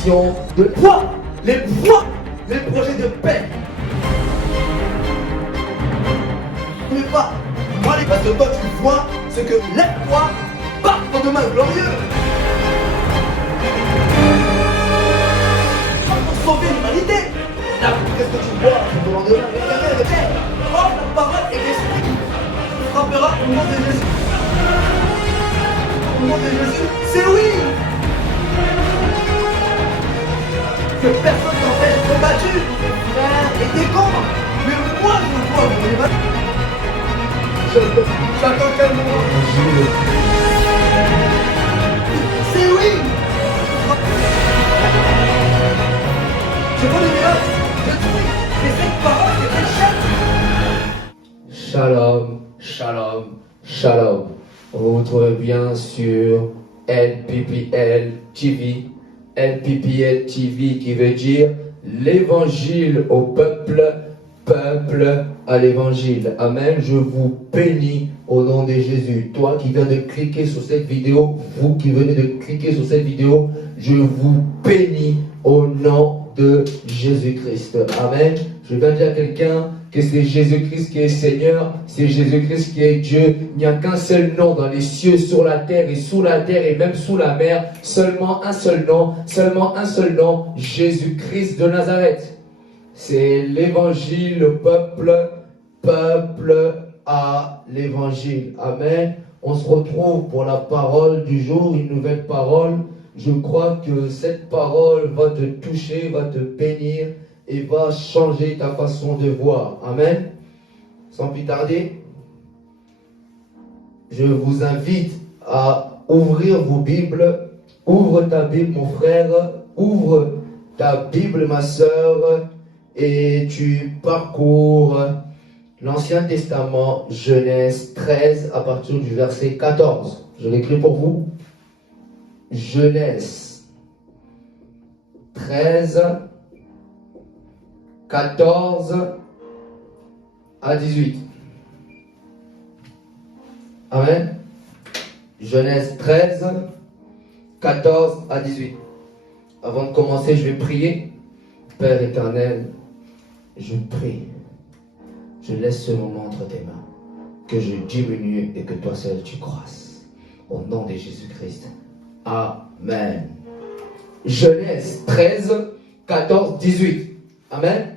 vision de foi, les projets de paix. Mais pas, moi les parce que toi tu vois ce que lève-toi, part en demain glorieux. Pour sauver l'humanité. Là, qu'est-ce que tu vois pour ton lendemain? Oh, la parole est l'esprit. Tu frapperas au nom de Jésus. Au nom de Jésus, c'est oui. Que personne t'empêche de battu, frère, et t'es contre. Mais moi, je vois mon évasion. J'attends quel moment. C'est oui. Je vois les miracles. Je trouve que cette parole, c'est cette chaîne. Shalom, shalom, shalom. Vous vous trouvez bien sur LPPL TV. LPPL TV qui veut dire l'évangile au peuple, peuple à l'évangile. Amen. Je vous bénis au nom de Jésus. Toi qui viens de cliquer sur cette vidéo, vous qui venez de cliquer sur cette vidéo, je vous bénis au nom de Jésus-Christ. Amen. Je viens dire à quelqu'un que c'est Jésus-Christ qui est Seigneur, c'est Jésus-Christ qui est Dieu. Il n'y a qu'un seul nom dans les cieux, sur la terre et sous la terre et même sous la mer. Seulement un seul nom, Jésus-Christ de Nazareth. C'est l'évangile, le peuple à l'évangile. Amen. On se retrouve pour la parole du jour, une nouvelle parole. Je crois que cette parole va te toucher, va te bénir et va changer ta façon de voir. Amen. Sans plus tarder, je vous invite à ouvrir vos Bibles. Ouvre ta Bible, mon frère. Ouvre ta Bible, ma sœur. Et tu parcours l'Ancien Testament, Genèse 13, à partir du verset 14. Je l'écris pour vous. Genèse 13, 14 à 18. Amen. Genèse 13, 14 à 18. Avant de commencer, je vais prier. Père éternel, je prie. Je laisse ce moment entre tes mains. Que je diminue et que toi seul tu croisses. Au nom de Jésus-Christ. Amen. Genèse 13, 14, 18. Amen.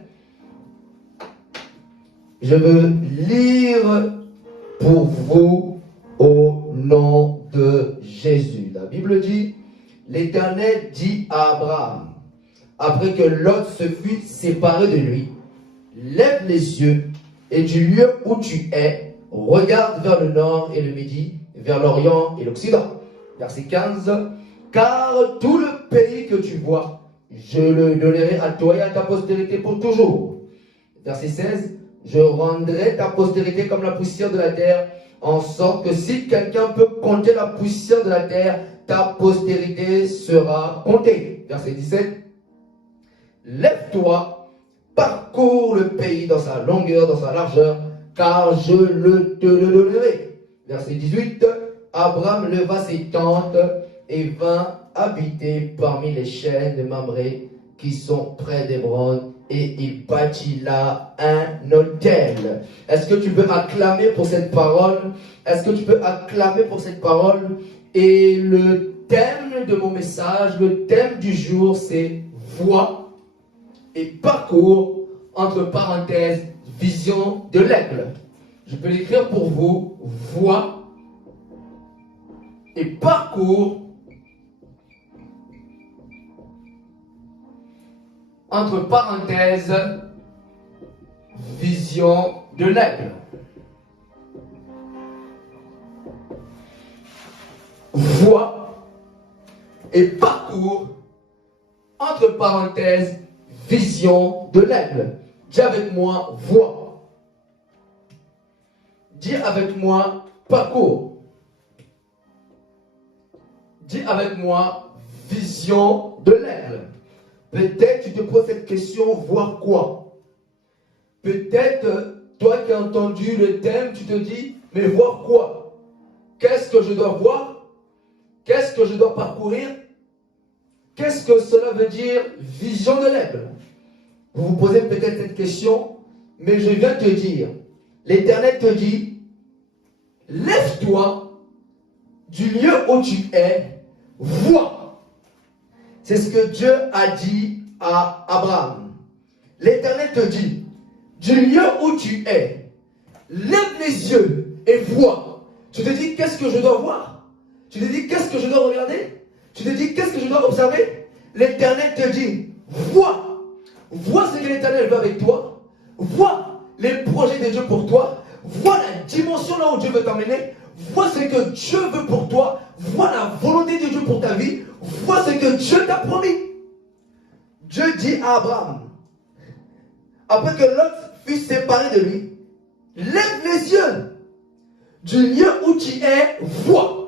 Je veux lire pour vous au nom de Jésus. La Bible dit, l'Éternel dit à Abraham, après que Lot se fut séparé de lui, lève les yeux et du lieu où tu es, regarde vers le nord et le midi, vers l'orient et l'occident. Verset 15, car tout le pays que tu vois, je le donnerai à toi et à ta postérité pour toujours. Verset 16, je rendrai ta postérité comme la poussière de la terre, en sorte que si quelqu'un peut compter la poussière de la terre, ta postérité sera comptée. Verset 17, lève-toi, parcours le pays dans sa longueur, dans sa largeur, car je te le donnerai. Verset 18, Abraham leva ses tentes et vint habiter parmi les chênes de Mamré qui sont près d'Hébron, et il bâtit là un autel. Est-ce que tu peux acclamer pour cette parole? Est-ce que tu peux acclamer pour cette parole? Et le thème de mon message, le thème du jour, c'est voix et parcours, entre parenthèses, vision de l'aigle. Je peux l'écrire pour vous, voix et parcours, entre parenthèses, vision de l'aigle. Voix et parcours, entre parenthèses, vision de l'aigle. Dis avec moi, voix. Dis avec moi, parcours. Dis avec moi, vision de l'aigle. Peut-être tu te poses cette question, voir quoi? Peut-être, toi qui as entendu le thème, tu te dis, mais voir quoi? Qu'est-ce que je dois voir? Qu'est-ce que je dois parcourir? qu'est-ce que cela veut dire, vision de l'aigle? Vous vous posez peut-être cette question, mais je viens te dire, l'Éternel te dit, lève-toi du lieu où tu es, vois. C'est ce que Dieu a dit à Abraham. L'Éternel te dit, du lieu où tu es, lève les yeux et vois. Tu te dis, qu'est-ce que je dois voir? Tu te dis, qu'est-ce que je dois regarder? Tu te dis, qu'est-ce que je dois observer? L'Éternel te dit, vois. Vois ce que l'Éternel veut avec toi. Vois les projets de Dieu pour toi. Vois la dimension là où Dieu veut t'emmener. Vois ce que Dieu veut pour toi. Vois la volonté de Dieu pour ta vie. Vois ce que Dieu t'a promis. Dieu dit à Abraham, après que Lot fut séparé de lui, lève les yeux du lieu où tu es, vois.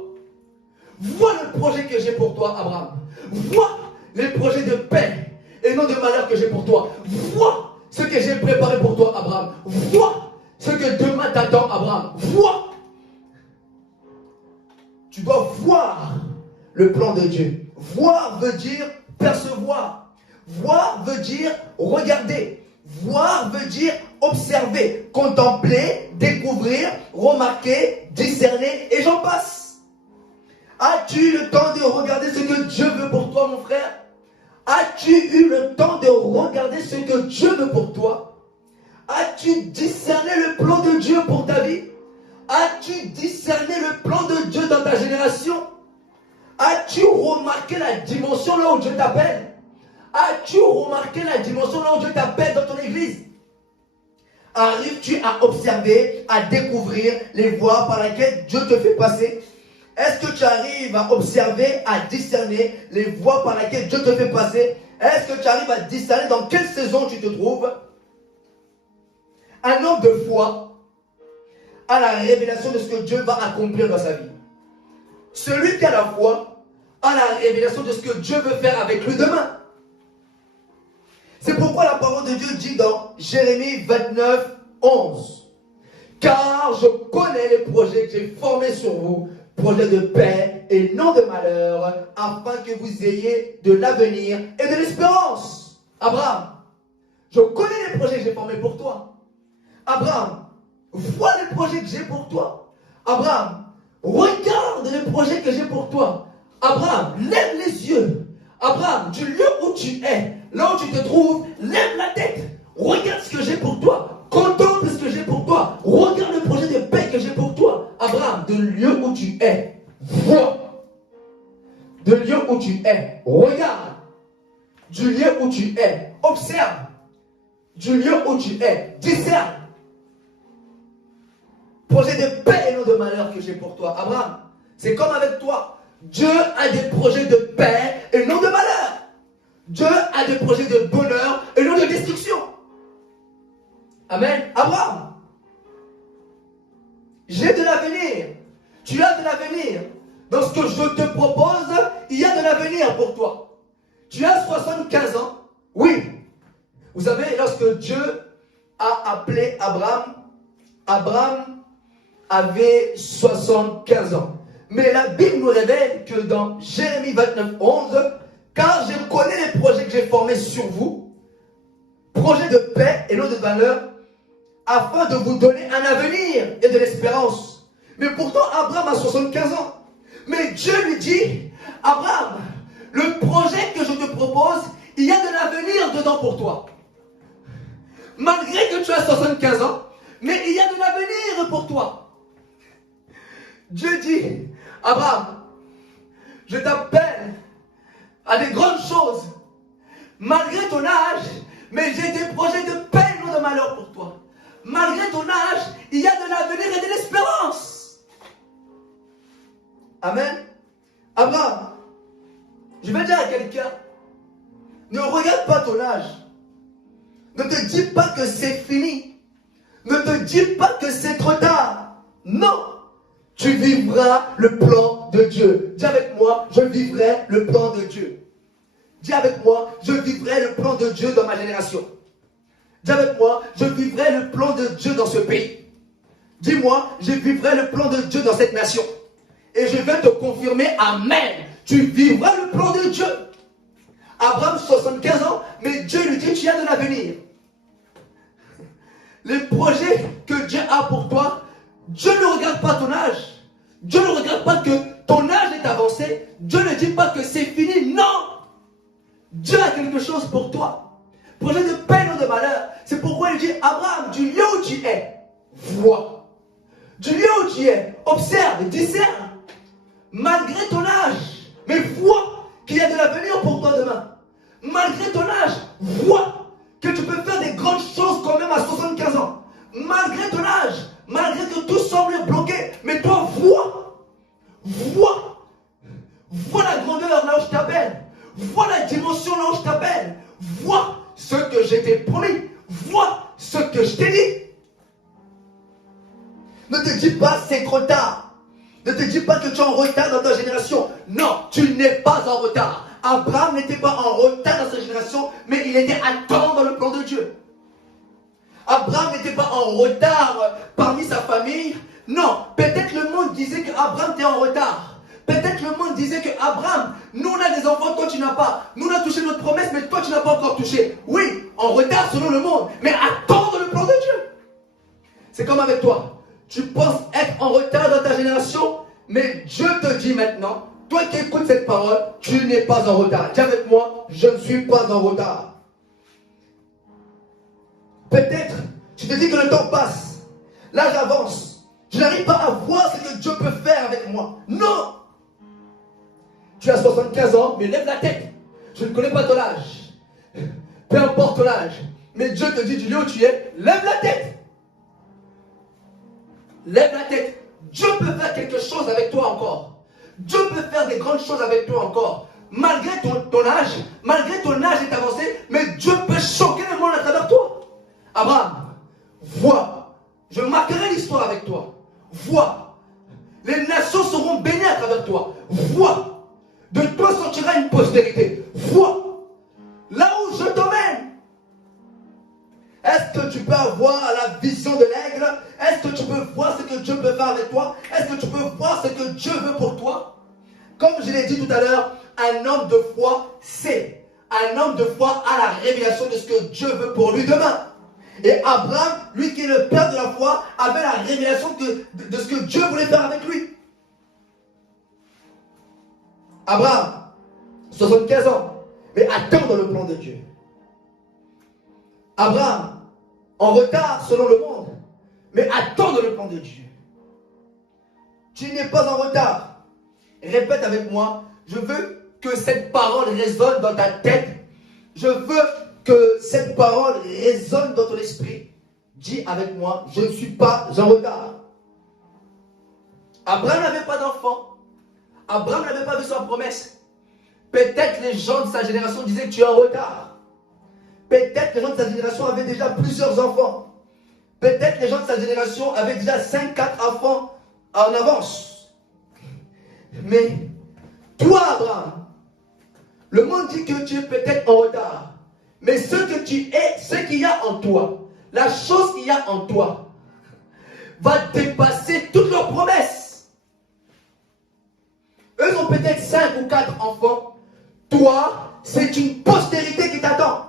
Vois le projet que j'ai pour toi, Abraham. Vois les projets de paix et non de malheur que j'ai pour toi. Vois ce que j'ai préparé pour toi, Abraham. Vois ce que demain t'attend, Abraham. Vois. Tu dois voir le plan de Dieu. Voir veut dire percevoir. Voir veut dire regarder. Voir veut dire observer, contempler, découvrir, remarquer, discerner, et j'en passe. As-tu le temps de regarder ce que Dieu veut pour toi, mon frère? As-tu eu le temps de regarder ce que Dieu veut pour toi? As-tu discerné le plan de Dieu pour ta vie? As-tu discerné le plan de Dieu dans ta génération? As-tu remarqué la dimension là où Dieu t'appelle? As-tu remarqué la dimension là où Dieu t'appelle dans ton église? Arrives-tu à observer, à découvrir les voies par lesquelles Dieu te fait passer? Est-ce que tu arrives à observer, à discerner les voies par lesquelles Dieu te fait passer? Est-ce que tu arrives à discerner dans quelle saison tu te trouves? Un homme de foi a la révélation de ce que Dieu va accomplir dans sa vie. Celui qui a la foi a la révélation de ce que Dieu veut faire avec lui demain. C'est pourquoi la parole de Dieu dit dans Jérémie 29, 11. Car je connais les projets que j'ai formés sur vous, projets de paix et non de malheur, afin que vous ayez de l'avenir et de l'espérance. Abraham, je connais les projets que j'ai formés pour toi. Abraham, vois les projets que j'ai pour toi. Abraham, regarde les projets que j'ai pour toi. Abraham, lève les yeux. Abraham, du lieu où tu es, là où tu te trouves, lève la tête. Regarde ce que j'ai pour toi. Contemple ce que j'ai pour toi. Regarde le projet de paix que j'ai pour toi. Abraham, du lieu où tu es, vois. Du lieu où tu es, regarde. Du lieu où tu es, observe. Du lieu où tu es, discerne. Projet de paix et non de malheur que j'ai pour toi. Abraham, c'est comme avec toi. Dieu a des projets de paix et non de malheur. Dieu a des projets de bonheur et non de destruction. Amen. Abraham, j'ai de l'avenir. Tu as de l'avenir. Dans ce que je te propose, il y a de l'avenir pour toi. Tu as 75 ans. Oui. Vous savez, lorsque Dieu a appelé Abraham, Abraham avait 75 ans. Mais la Bible nous révèle que dans Jérémie 29, 11, car je connais les projets que j'ai formés sur vous, projets de paix et non de valeur, afin de vous donner un avenir et de l'espérance. Mais pourtant, Abraham a 75 ans. Mais Dieu lui dit, Abraham, le projet que je te propose, il y a de l'avenir dedans pour toi. Malgré que tu as 75 ans, mais il y a de l'avenir pour toi. Dieu dit, Abraham, je t'appelle à des grandes choses. Malgré ton âge, mais j'ai des projets de paix et non de malheur pour toi. Malgré ton âge, il y a de l'avenir et de l'espérance. Amen. Abraham, je vais dire à quelqu'un, ne regarde pas ton âge. Ne te dis pas que c'est fini. Ne te dis pas que c'est trop tard. Non. Tu vivras le plan de Dieu. Dis avec moi, je vivrai le plan de Dieu. Dis avec moi, je vivrai le plan de Dieu dans ma génération. Dis avec moi, je vivrai le plan de Dieu dans ce pays. Dis-moi, je vivrai le plan de Dieu dans cette nation. Et je vais te confirmer, amen. Tu vivras le plan de Dieu. Abraham, 75 ans, mais Dieu lui dit, tu as de l'avenir. Les projets que Dieu a pour toi, Dieu ne regarde pas ton âge. Dieu ne regarde pas que ton âge est avancé. Dieu ne dit pas que c'est fini. Non! Dieu a quelque chose pour toi. Projet de peine ou de malheur. C'est pourquoi il dit, Abraham, du lieu où tu es, vois. Du lieu où tu es, observe, discerne. Malgré ton âge, mais vois qu'il y a de l'avenir pour toi demain. Malgré ton âge, vois que tu peux faire des grandes choses quand même à 75 ans. Malgré ton âge, malgré que tout semble bloqué, mais toi, vois la grandeur là où je t'appelle. Vois la dimension là où je t'appelle. Vois ce que je t'ai promis. Vois ce que je t'ai dit. Ne te dis pas c'est trop tard. Ne te dis pas que tu es en retard dans ta génération. Non, tu n'es pas en retard. Abraham n'était pas en retard dans sa génération, mais il était à temps dans le plan de Dieu. Abraham n'était pas en retard parmi sa famille. Non, peut-être le monde disait qu'Abraham était en retard. Peut-être le monde disait que Abraham, nous on a des enfants, toi tu n'as pas. Nous on a touché notre promesse, mais toi tu n'as pas encore touché. Oui, en retard selon le monde, mais à temps dans le plan de Dieu. C'est comme avec toi. Tu penses être en retard dans ta génération, mais Dieu te dit maintenant, toi qui écoutes cette parole, tu n'es pas en retard. Dis avec moi, je ne suis pas en retard. Peut-être, tu te dis que le temps passe, l'âge avance, je n'arrive pas à voir ce que Dieu peut faire avec moi. Non! Tu as 75 ans, mais lève la tête. Je ne connais pas ton âge. Peu importe ton âge, mais Dieu te dit du lieu où tu es, lève la tête. Lève la tête. Dieu peut faire quelque chose avec toi encore. Dieu peut faire des grandes choses avec toi encore. Malgré ton âge est avancé, mais Dieu peut choquer le monde à travers toi. Abraham, vois. Je marquerai l'histoire avec toi. Vois. Les nations seront bénies à travers toi. Vois. De toi sortira une postérité. Vois. Là où je t'emmène. Est-ce que tu peux avoir la vision de l'aigle? Est-ce que tu peux voir ce que Dieu peut faire avec toi? Est-ce que tu peux voir ce que Dieu veut pour toi? Comme je l'ai dit tout à l'heure, un homme de foi sait. Un homme de foi a la révélation de ce que Dieu veut pour lui demain. Et Abraham, lui qui est le père de la foi, avait la révélation de ce que Dieu voulait faire avec lui. Abraham, 75 ans, mais attends dans le plan de Dieu. Abraham, en retard selon le monde, mais attends dans le plan de Dieu. Tu n'es pas en retard. Répète avec moi, je veux que cette parole résonne dans ta tête. Je veux que cette parole résonne dans ton esprit. Dis avec moi, je ne suis pas en retard. Abraham n'avait pas d'enfant. Abraham n'avait pas vu sa promesse. Peut-être les gens de sa génération disaient que tu es en retard. Peut-être les gens de sa génération avaient déjà plusieurs enfants. Peut-être les gens de sa génération avaient déjà 5-4 enfants en avance. Mais toi, Abraham, le monde dit que tu es peut-être en retard. Mais ce que tu es, ce qu'il y a en toi, la chose qu'il y a en toi, va dépasser toutes leurs promesses. Eux ont peut-être 5 ou 4 enfants. Toi, c'est une postérité qui t'attend.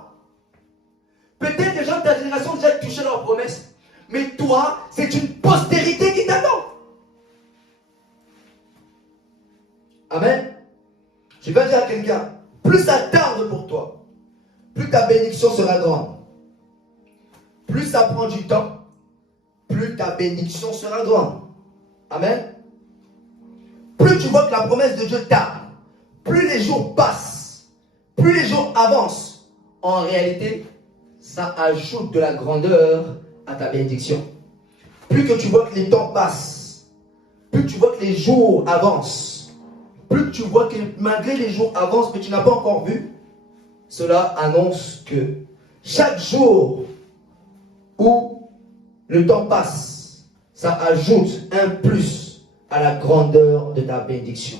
Peut-être les gens de ta génération ont déjà touché leurs promesses. Mais toi, c'est une postérité qui t'attend. Amen. Je vais dire à quelqu'un, plus ça tarde pour toi, plus ta bénédiction sera grande. Plus ça prend du temps, plus ta bénédiction sera grande. Amen. Plus tu vois que la promesse de Dieu tarde, plus les jours passent, plus les jours avancent. En réalité, ça ajoute de la grandeur à ta bénédiction. Plus que tu vois que les temps passent, plus tu vois que les jours avancent, plus tu vois que malgré les jours avancent mais tu n'as pas encore vu, cela annonce que chaque jour où le temps passe, ça ajoute un plus à la grandeur de ta bénédiction.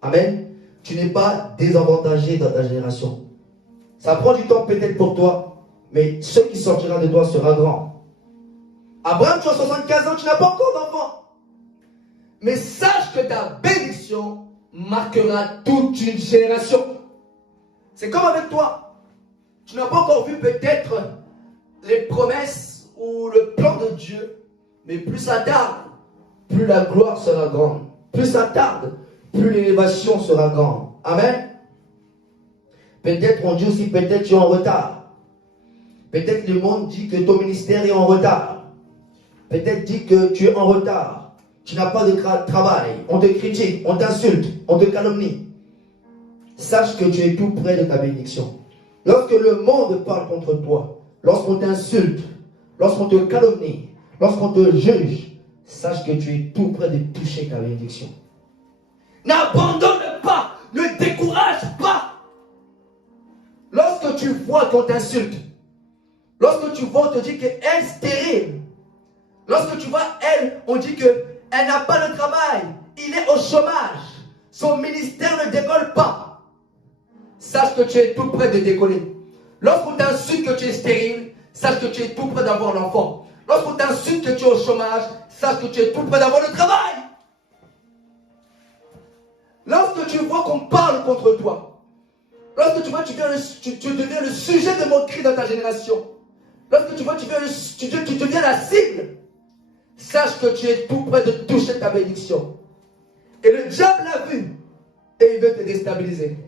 Amen. Tu n'es pas désavantagé dans ta génération. Ça prend du temps peut-être pour toi, mais ce qui sortira de toi sera grand. Abraham, tu as 75 ans, tu n'as pas encore d'enfant. Mais sache que ta bénédiction marquera toute une génération. C'est comme avec toi. Tu n'as pas encore vu peut-être les promesses ou le plan de Dieu, mais plus ça tarde, plus la gloire sera grande. Plus ça tarde, plus l'élévation sera grande. Amen. Peut-être on dit aussi, peut-être tu es en retard. Peut-être le monde dit que ton ministère est en retard. Peut-être dit que tu es en retard. Tu n'as pas de travail. On te critique, on t'insulte, on te calomnie. Sache que tu es tout près de ta bénédiction. Lorsque le monde parle contre toi, lorsqu'on t'insulte, lorsqu'on te calomnie, lorsqu'on te juge, sache que tu es tout près de toucher ta bénédiction. N'abandonne pas, ne décourage pas. Lorsque tu vois qu'on t'insulte, lorsque tu vois on te dit qu'elle est stérile, lorsque tu vois elle, on dit qu'elle n'a pas de travail, il est au chômage, son ministère ne décolle pas, sache que tu es tout près de décoller. Lorsqu'on t'insulte que tu es stérile, sache que tu es tout près d'avoir l'enfant. Lorsqu'on t'insulte que tu es au chômage, sache que tu es tout près d'avoir le travail. Lorsque tu vois qu'on parle contre toi, lorsque tu vois tu deviens le sujet de moquerie dans ta génération, lorsque tu vois tu deviens la cible, sache que tu es tout près de toucher ta bénédiction. Et le diable l'a vu et il veut te déstabiliser.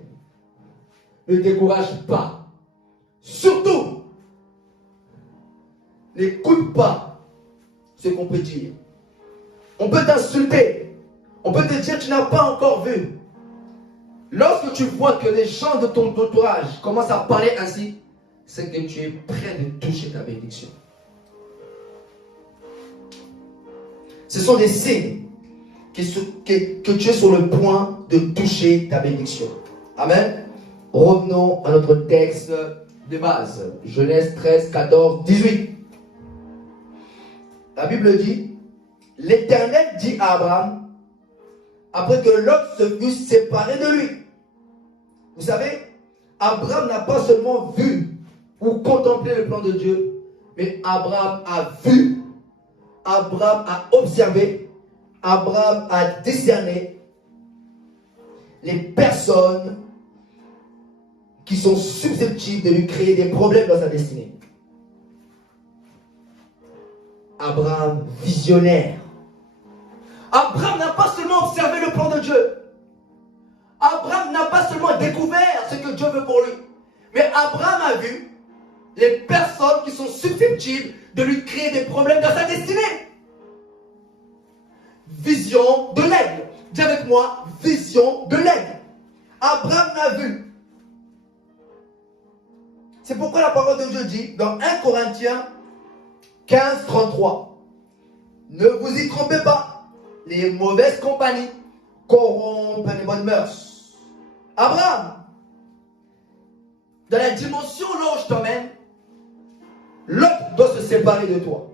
Ne décourage pas. Surtout, n'écoute pas ce qu'on peut dire. On peut t'insulter. On peut te dire que tu n'as pas encore vu. Lorsque tu vois que les gens de ton entourage commencent à parler ainsi, c'est que tu es prêt de toucher ta bénédiction. Ce sont des signes que tu es sur le point de toucher ta bénédiction. Amen. Revenons à notre texte de base. Genèse 13, 14, 18. La Bible dit, l'Éternel dit à Abraham, après que Lot se fût séparé de lui. Vous savez, Abraham n'a pas seulement vu ou contemplé le plan de Dieu, mais Abraham a vu, Abraham a observé, Abraham a discerné les personnes qui sont susceptibles de lui créer des problèmes dans sa destinée. Abraham visionnaire. Abraham n'a pas seulement observé le plan de Dieu. Abraham n'a pas seulement découvert ce que Dieu veut pour lui. Mais Abraham a vu les personnes qui sont susceptibles de lui créer des problèmes dans sa destinée. Vision de l'aigle. Dis avec moi, vision de l'aigle. Abraham l'a vu. C'est pourquoi la parole de Dieu dit dans 1 Corinthiens 15, 33. Ne vous y trompez pas. Les mauvaises compagnies corrompent les bonnes mœurs. Abraham, dans la dimension là où je t'emmène, l'autre doit se séparer de toi.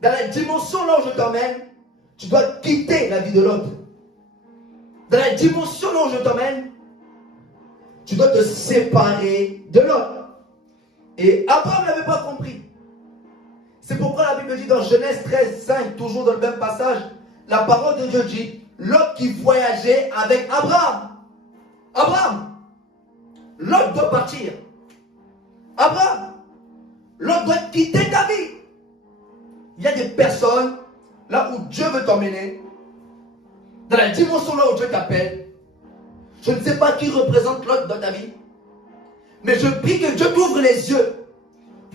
Dans la dimension là où je t'emmène, tu dois quitter la vie de l'autre. Dans la dimension là où je t'emmène, tu dois te séparer de l'autre. Et Abraham n'avait pas compris. C'est pourquoi la Bible dit dans Genèse 13, 5, toujours dans le même passage, la parole de Dieu dit, Lot qui voyageait avec Abraham. Abraham, Lot doit partir. Abraham, Lot doit quitter ta vie. Il y a des personnes, là où Dieu veut t'emmener, dans la dimension là où Dieu t'appelle. Je ne sais pas qui représente Lot dans ta vie, mais je prie que Dieu t'ouvre les yeux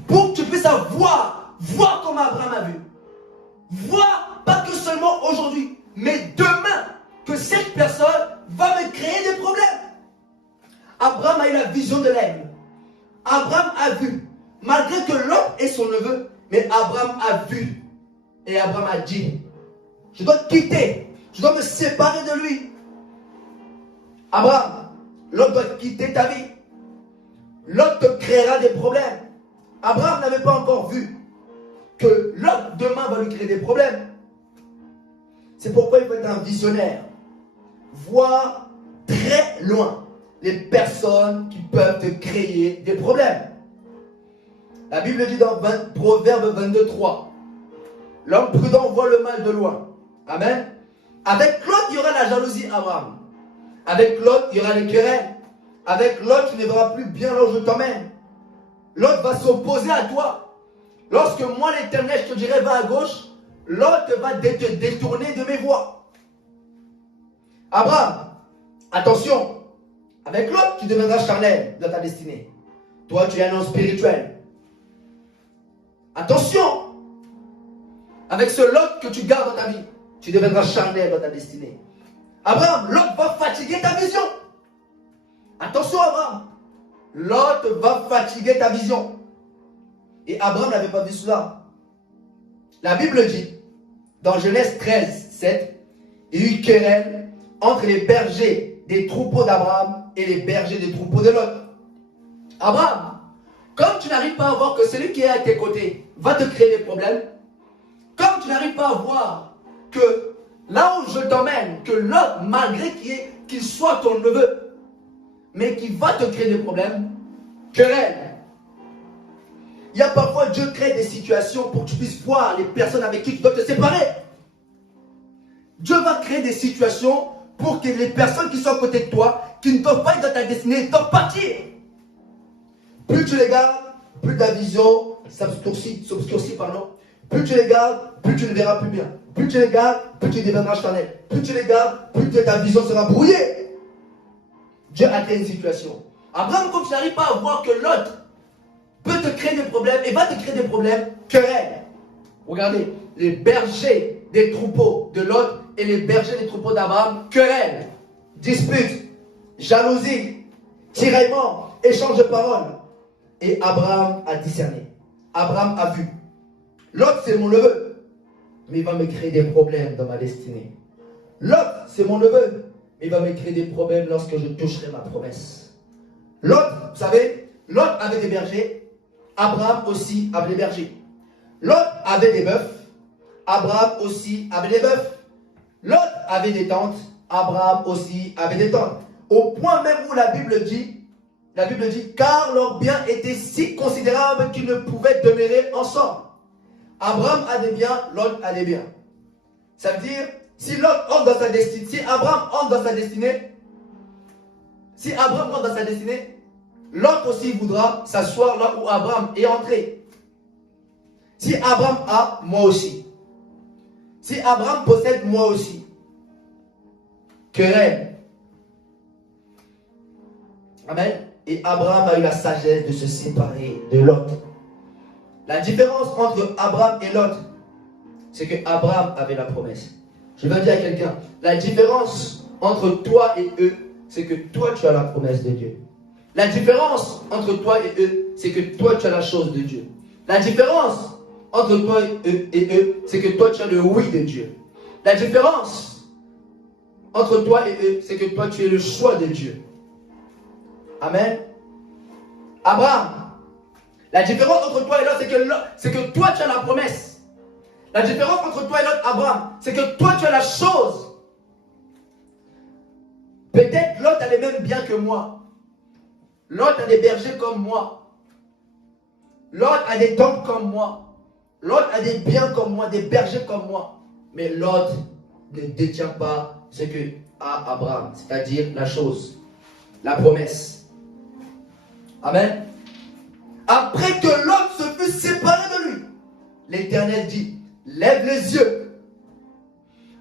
pour que tu puisses voir comme Abraham a vu. Voir, pas que seulement aujourd'hui, mais demain, que cette personne va me créer des problèmes. Abraham a eu la vision de l'aigle. Abraham a vu, malgré que Lot est son neveu, mais Abraham a vu. Et Abraham a dit, je dois te quitter, je dois me séparer de lui. Abraham, Lot doit quitter ta vie. Lot te créera des problèmes. Abraham n'avait pas encore vu que Lot demain va lui créer des problèmes. C'est pourquoi il faut être un visionnaire. Voir très loin les personnes qui peuvent te créer des problèmes. La Bible dit dans Proverbe 22, 3, l'homme prudent voit le mal de loin. Amen. Avec Lot, il y aura la jalousie, Abraham. Avec Lot, il y aura les querelles. Avec Lot, tu ne verras plus bien là où je t'emmène. Lot va s'opposer à toi. Lorsque moi, l'Éternel, je te dirai va à gauche, Lot va te détourner de mes voies. Abraham, attention, avec Lot, tu deviendras charnel dans ta destinée. Toi, tu es un homme spirituel. Attention, avec ce Lot que tu gardes dans ta vie, tu deviendras charnel dans ta destinée. Abraham, Lot va fatiguer ta vision. Attention, Abraham, Lot va fatiguer ta vision. Et Abraham n'avait pas vu cela. La Bible dit, dans Genèse 13, 7, il y a eu querelle entre les bergers des troupeaux d'Abraham et les bergers des troupeaux de Lot. Abraham, comme tu n'arrives pas à voir que celui qui est à tes côtés va te créer des problèmes, comme tu n'arrives pas à voir que là où je t'emmène, que Lot, malgré qu'il soit ton neveu, mais qui va te créer des problèmes, querelle. Il y a parfois Dieu crée des situations pour que tu puisses voir les personnes avec qui tu dois te séparer. Dieu va créer des situations pour que les personnes qui sont à côté de toi, qui ne doivent pas être dans ta destinée, doivent partir. Plus tu les gardes, plus ta vision s'obscurcit, pardon. Plus tu les gardes, plus tu ne verras plus bien. Plus tu les gardes, plus tu deviendras charnel. Plus tu les gardes, plus ta vision sera brouillée. Dieu a créé une situation. Abraham, comme tu n'arrives pas à voir que l'autre peut te créer des problèmes et va te créer des problèmes, querelle. Regardez, les bergers des troupeaux de Lot et les bergers des troupeaux d'Abraham, querelle, dispute, jalousie, tiraillement, échange de paroles. Et Abraham a discerné. Abraham a vu. Lot, c'est mon neveu, mais il va me créer des problèmes dans ma destinée. Lot, c'est mon neveu, mais il va me créer des problèmes lorsque je toucherai ma promesse. Lot, vous savez, Lot avait des bergers, Abraham aussi avait des bergers. Lot avait des bœufs, Abraham aussi avait des bœufs. Lot avait des tentes, Abraham aussi avait des tentes. Au point même où la Bible dit, car leurs biens étaient si considérables qu'ils ne pouvaient demeurer ensemble. Abraham a des biens, Lot a des biens. Ça veut dire, si Lot entre dans sa destinée, si Abraham entre dans sa destinée, Lot aussi voudra s'asseoir là où Abraham est entré. Si Abraham a, moi aussi. Si Abraham possède, moi aussi. Querelle. Amen. Et Abraham a eu la sagesse de se séparer de Lot. La différence entre Abraham et Lot, c'est que Abraham avait la promesse. Je vais dire à quelqu'un, la différence entre toi et eux, c'est que toi tu as la promesse de Dieu. La différence entre toi et eux, c'est que toi tu as la chose de Dieu. La différence entre toi et eux, c'est que toi tu as le oui de Dieu. La différence entre toi et eux, c'est que toi tu es le choix de Dieu. Amen. Abraham, la différence entre toi et Lot, c'est que toi tu as la promesse. La différence entre toi et Lot, Abraham, c'est que toi tu as la chose. Peut-être Lot a les mêmes biens que moi. Lot a des bergers comme moi. Lot a des tentes comme moi. Lot a des biens comme moi, des bergers comme moi. Mais Lot ne détient pas ce que a Abraham, c'est-à-dire la chose, la promesse. Amen. Après que Lot se fut séparé de lui, l'Éternel dit, lève les yeux.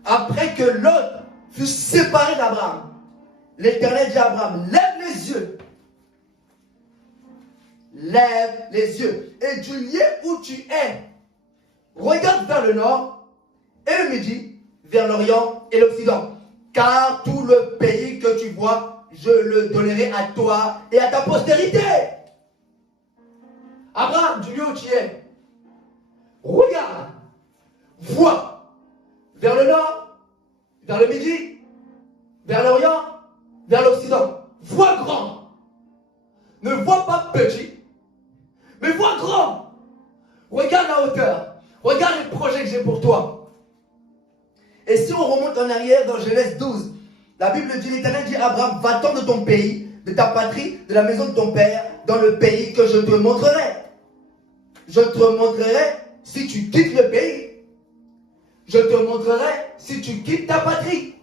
Après que Lot fut séparé d'Abraham, l'Éternel dit à Abraham, lève les yeux. Lève les yeux. Et du lieu où tu es, regarde vers le nord et le midi, vers l'Orient et l'Occident. Car tout le pays que tu vois, je le donnerai à toi et à ta postérité. Abraham, du lieu où tu es, regarde, vois, vers le nord, vers le midi, vers l'Orient, vers l'Occident. Vois grand. Ne vois pas petit, mais vois grand. Regarde la hauteur. Regarde les projets que j'ai pour toi. Et si on remonte en arrière dans Genèse 12, la Bible dit, l'Éternel dit à Abraham, va-t'en de ton pays, de ta patrie, de la maison de ton père, dans le pays que je te montrerai. Je te montrerai si tu quittes le pays. Je te montrerai si tu quittes ta patrie.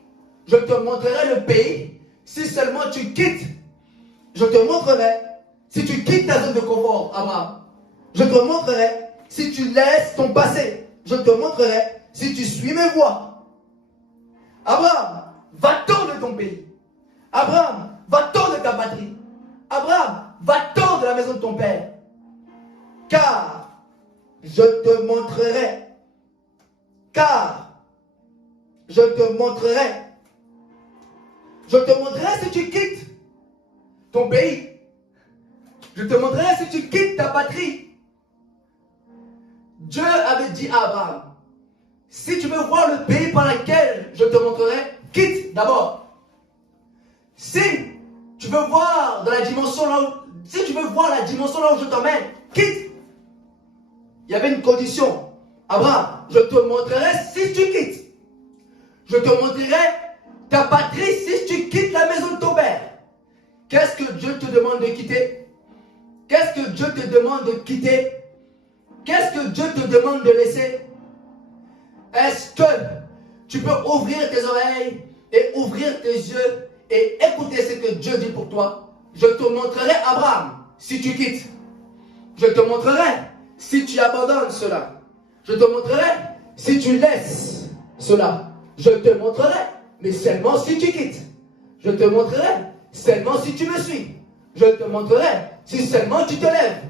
Je te montrerai le pays si seulement tu quittes Je te montrerai si tu quittes ta zone de confort, Abraham. Je te montrerai si tu laisses ton passé. Je te montrerai si tu suis mes voies. Abraham, va-t'en de ton pays. Abraham, va-t'en de ta patrie. Abraham, va-t'en de la maison de ton père. Car je te montrerai. Car je te montrerai. Je te montrerai si tu quittes ton pays. Je te montrerai si tu quittes ta patrie. Dieu avait dit à Abraham, si tu veux voir le pays par lequel je te montrerai, quitte d'abord. Si tu veux voir dans la dimension là où, si tu veux voir la dimension là où je t'emmène, quitte. Il y avait une condition. Abraham, je te montrerai si tu quittes. Je te montrerai ta patrie si tu quittes la maison de ton père. Qu'est-ce que Dieu te demande de quitter? Qu'est-ce que Dieu te demande de quitter? Qu'est-ce que Dieu te demande de laisser? Est-ce que tu peux ouvrir tes oreilles et ouvrir tes yeux et écouter ce que Dieu dit pour toi? Je te montrerai, Abraham, si tu quittes. Je te montrerai si tu abandonnes cela. Je te montrerai si tu laisses cela. Je te montrerai, mais seulement si tu quittes. Je te montrerai seulement si tu me suis. Je te montrerai si seulement tu te lèves.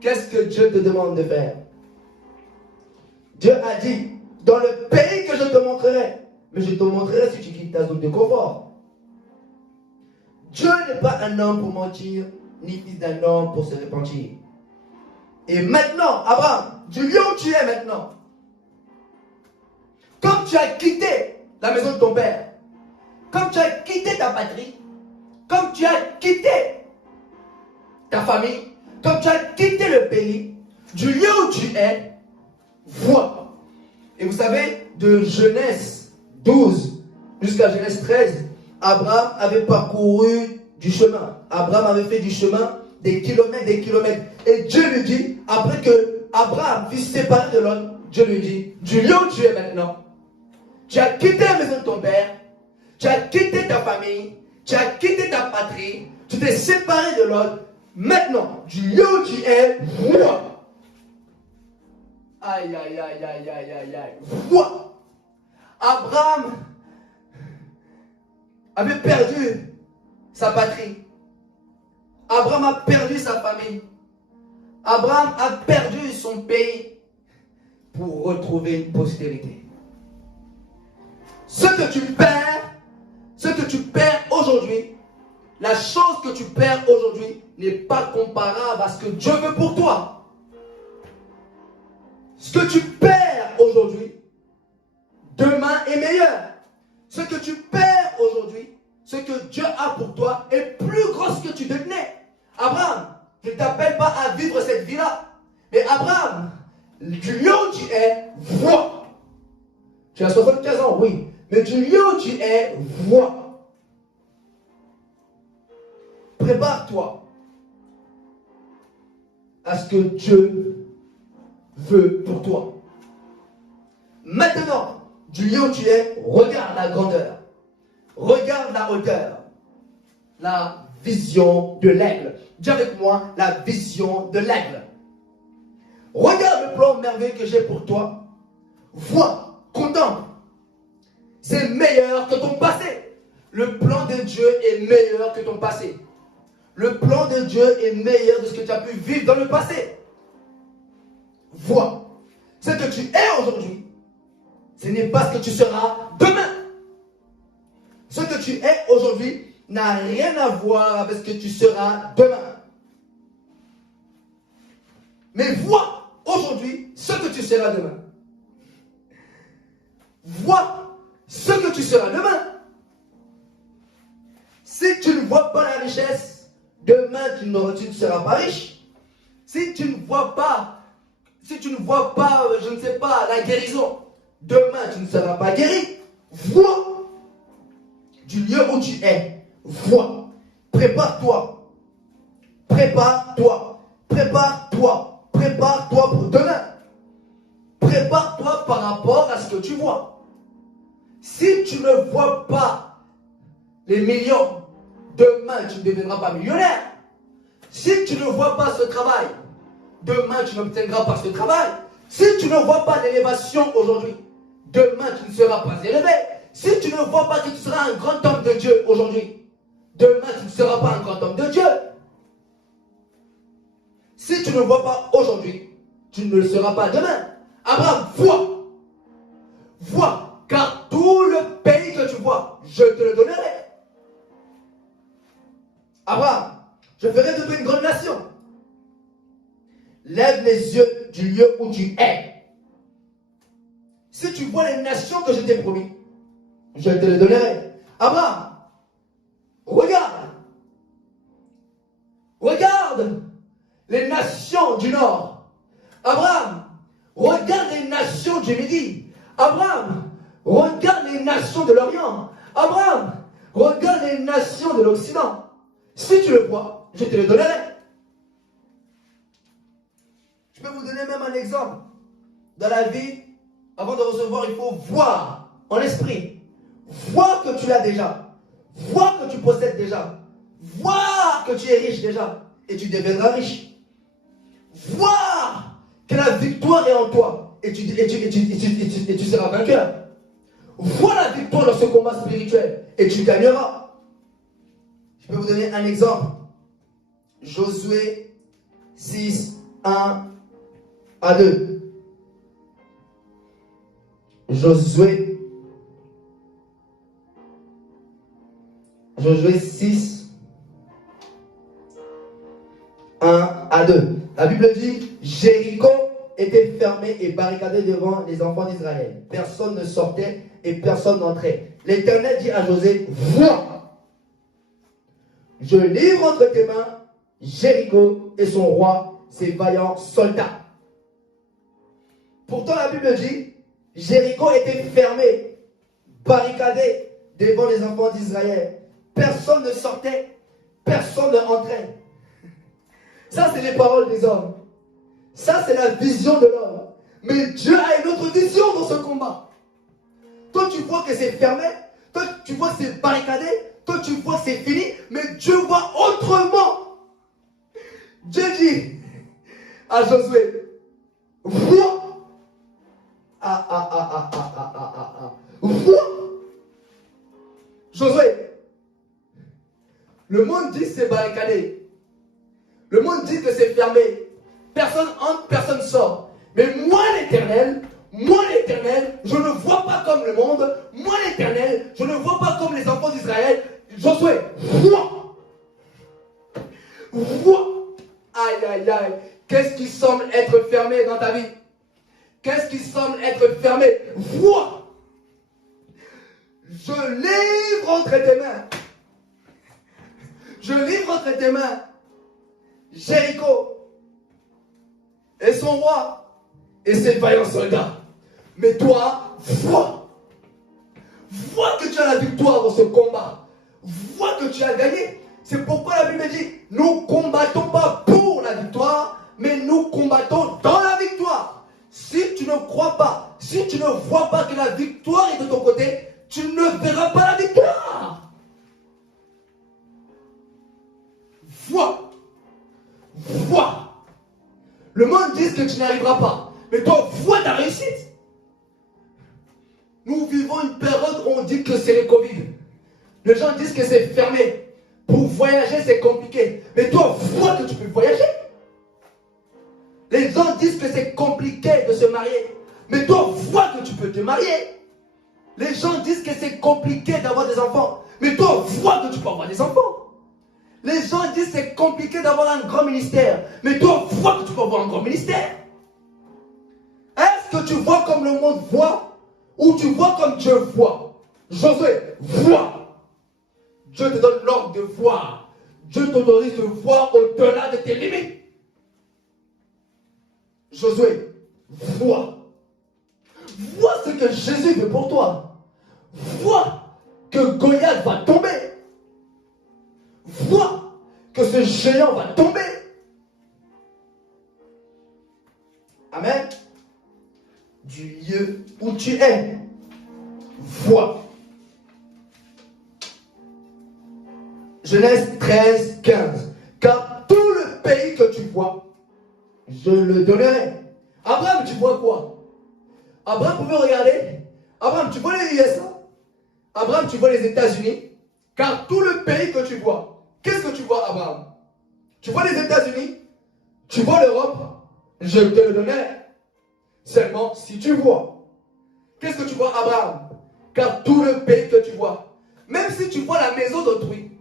Qu'est-ce que Dieu te demande de faire? Dieu a dit, dans le pays que je te montrerai, mais je te montrerai si tu quittes ta zone de confort. Dieu n'est pas un homme pour mentir, ni fils d'un homme pour se repentir. Et maintenant, Abraham, du lieu où tu es maintenant, comme tu as quitté la maison de ton père, comme tu as quitté ta patrie, comme tu as quitté ta famille, comme tu as quitté le pays, du lieu où tu es, vois. Et vous savez, de Genèse 12 jusqu'à Genèse 13, Abraham avait parcouru du chemin. Abraham avait fait du chemin des kilomètres, des kilomètres. Et Dieu lui dit, après que Abraham fut séparé de l'homme, Dieu lui dit, du lieu où tu es maintenant, tu as quitté la maison de ton père, tu as quitté ta famille, tu as quitté ta patrie, tu t'es séparé de l'autre. Maintenant, du lieu où tu es, vois. Aïe, aïe, aïe, aïe, aïe, aïe, aïe. Vois. Abraham avait perdu sa patrie. Abraham a perdu sa famille. Abraham a perdu son pays pour retrouver une postérité. Ce que tu perds aujourd'hui, la chose que tu perds aujourd'hui n'est pas comparable à ce que Dieu veut pour toi. Ce que tu perds aujourd'hui, demain est meilleur. Ce que tu perds aujourd'hui, ce que Dieu a pour toi est plus gros que tu devenais. Abraham, je ne t'appelle pas à vivre cette vie-là. Mais Abraham, du lieu où tu es, vois. Tu as 75 ans, oui. Mais du lieu où tu es, vois. Prépare-toi à ce que Dieu veut pour toi. Maintenant, du lieu où tu es, regarde la grandeur. Regarde la hauteur. La vision de l'aigle. Dis avec moi, la vision de l'aigle. Regarde le plan merveilleux que j'ai pour toi. Vois, contemple. C'est meilleur que ton passé. Le plan de Dieu est meilleur que ton passé. Le plan de Dieu est meilleur de ce que tu as pu vivre dans le passé. Vois. Ce que tu es aujourd'hui, ce n'est pas ce que tu seras demain. Ce que tu es aujourd'hui n'a rien à voir avec ce que tu seras demain. Mais vois aujourd'hui ce que tu seras demain. Vois ce que tu seras demain. Si tu ne vois pas la richesse, demain tu ne seras pas riche. Si tu ne vois pas, je ne sais pas, la guérison, demain tu ne seras pas guéri. Vois. Du lieu où tu es, vois. Prépare-toi. Prépare-toi. Prépare-toi. Prépare-toi pour demain. Prépare-toi par rapport à ce que tu vois. Si tu ne vois pas les millions, demain tu ne deviendras pas millionnaire. Si tu ne vois pas ce travail, demain tu n'obtiendras pas ce travail. Si tu ne vois pas l'élévation aujourd'hui, demain tu ne seras pas élevé. Si tu ne vois pas que tu seras un grand homme de Dieu aujourd'hui, demain tu ne seras pas un grand homme de Dieu. Si tu ne vois pas aujourd'hui, tu ne le seras pas demain. Abraham, vois, car tout le pays que tu vois, je te le donnerai. Abraham, je ferai de toi une grande nation. Lève les yeux du lieu où tu es. Si tu vois les nations que je t'ai promis, je te les donnerai. Abraham, regarde les nations du nord. Abraham, regarde les nations du midi. Abraham, regarde les nations de l'Orient. Abraham, regarde les nations de l'Occident. Si tu le vois, je te le donnerai. Je peux vous donner même un exemple. Dans la vie, avant de recevoir, il faut voir en esprit. Voir que tu l'as déjà. Voir que tu possèdes déjà. Voir que tu es riche déjà. Et tu deviendras riche. Voir que la victoire est en toi. Et tu seras vainqueur. Vois la victoire dans ce combat spirituel. Et tu gagneras. Je peux vous donner un exemple. Josué 6, 1 à 2. Josué 6, 1 à 2. La Bible dit, Jéricho était fermé et barricadé devant les enfants d'Israël. Personne ne sortait et personne n'entrait. L'Éternel dit à Josué, vois, je livre entre tes mains Jéricho et son roi, ses vaillants soldats. Pourtant la Bible dit, Jéricho était fermé, barricadé devant les enfants d'Israël. Personne ne sortait, personne ne entrait. Ça, c'est les paroles des hommes. Ça, c'est la vision de l'homme. Mais Dieu a une autre vision dans ce combat. Toi, tu vois que c'est fermé. Toi, tu vois que c'est barricadé. Toi, tu vois que c'est fini. Mais Dieu voit autrement. Dieu dit à Josué, vois. Vois. Josué, le monde dit que c'est barricadé. Le monde dit que c'est fermé. Personne entre, personne sort. Mais moi l'Éternel, je ne vois pas comme le monde. Moi l'Éternel, je ne vois pas comme les enfants d'Israël. Josué, vois. Vois. Aïe, aïe, aïe. Qu'est-ce qui semble être fermé dans ta vie? Qu'est-ce qui semble être fermé? Vois. Je livre entre tes mains. Je livre entre tes mains Jéricho et son roi et ses vaillants soldats. Mais toi, vois. Vois que tu as la victoire dans ce combat. Vois que tu as gagné. C'est pourquoi la Bible dit, nous ne combattons pas pour la victoire, mais nous combattons dans la victoire. Si tu ne crois pas, si tu ne vois pas que la victoire est de ton côté, tu ne verras pas la victoire. Vois. Vois. Le monde dit que tu n'arriveras pas. Mais toi, vois ta réussite. Nous vivons une période où on dit que c'est le Covid. Les gens disent que c'est fermé. Pour voyager, c'est compliqué. Mais toi, vois que tu peux voyager. Les gens disent que c'est compliqué de se marier. Mais toi, vois que tu peux te marier. Les gens disent que c'est compliqué d'avoir des enfants. Mais toi, vois que tu peux avoir des enfants. Les gens disent que c'est compliqué d'avoir un grand ministère. Mais toi, vois que tu peux avoir un grand ministère. Est-ce que tu vois comme le monde voit? Ou tu vois comme Dieu voit? Josué, vois. Dieu te donne l'ordre de voir. Dieu t'autorise de voir au-delà de tes limites. Josué, vois. Vois ce que Jésus veut pour toi. Vois que Goliath va tomber. Vois que ce géant va tomber. Amen. Du lieu où tu es, vois. Genèse 13, 15. Car tout le pays que tu vois, je le donnerai. Abraham, tu vois quoi? Abraham pouvait regarder. Abraham, tu vois les USA? Abraham, tu vois les États-Unis? Car tout le pays que tu vois, qu'est-ce que tu vois, Abraham? Tu vois les États-Unis? Tu vois l'Europe? Je te le donnerai. Seulement si tu vois. Qu'est-ce que tu vois, Abraham? Car tout le pays que tu vois, même si tu vois la maison d'autrui,